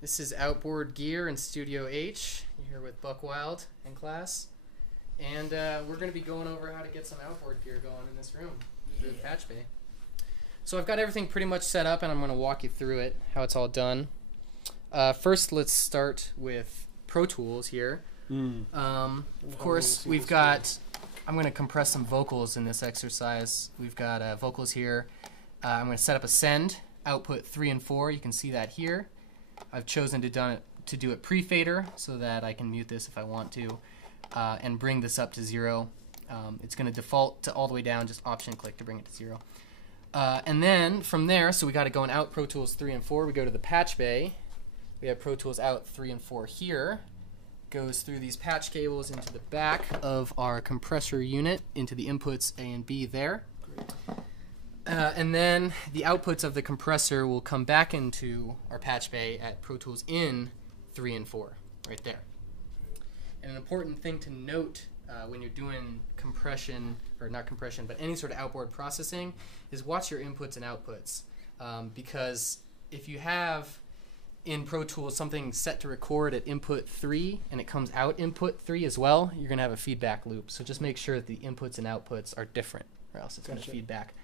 This is Outboard Gear in Studio H. You're here with Buchwald in class. And we're going to be going over how to get some outboard gear going in this room, through the patch bay. So I've got everything pretty much set up, and I'm going to walk you through it, how it's all done. First, let's start with Pro Tools here. Of course, we've got, I'm going to compress some vocals in this exercise. We've got vocals here. I'm going to set up a send, output 3 and 4. You can see that here. I've chosen to do it pre-fader so that I can mute this if I want to, and bring this up to 0. It's going to default to all the way down, just option click to bring it to 0. And then from there, so we got to go in out Pro Tools 3 and 4. We go to the patch bay. We have Pro Tools out 3 and 4 here. Goes through these patch cables into the back of our compressor unit, into the inputs A and B there. And then the outputs of the compressor will come back into our patch bay at Pro Tools in 3 and 4, right there. And an important thing to note when you're doing compression, or not compression, but any sort of outboard processing, is watch your inputs and outputs. Because if you have in Pro Tools something set to record at input 3 and it comes out input 3 as well, you're going to have a feedback loop. So just make sure that the inputs and outputs are different, or else it's going to feedback,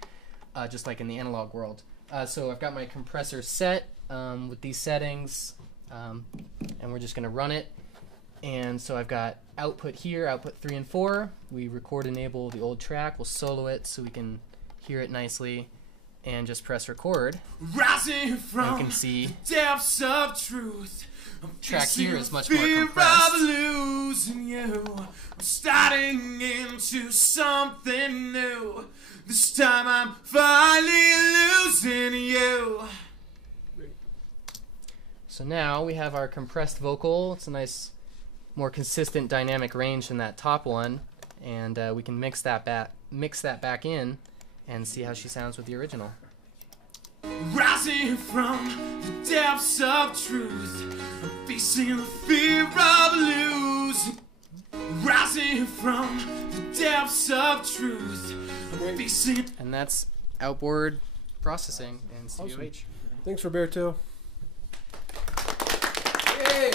just like in the analog world. So I've got my compressor set with these settings, and we're just going to run it. And so I've got output here, output 3 and 4. We record enable the old track. We'll solo it so we can hear it nicely, and just press record. Rising from you can see the depths of truth. Track here is much more compressed. Losing you. I'm starting into something new. This time I'm finally losing you. So now we have our compressed vocal. It's a nice, more consistent dynamic range than that top one, and we can mix that back in and see how she sounds with the original. Rising from the depths of truth, I'm facing the fear of losing. Rising from the depths of truth, I'm facing. And that's outboard processing in Studio H. Thanks, Roberto. Yay.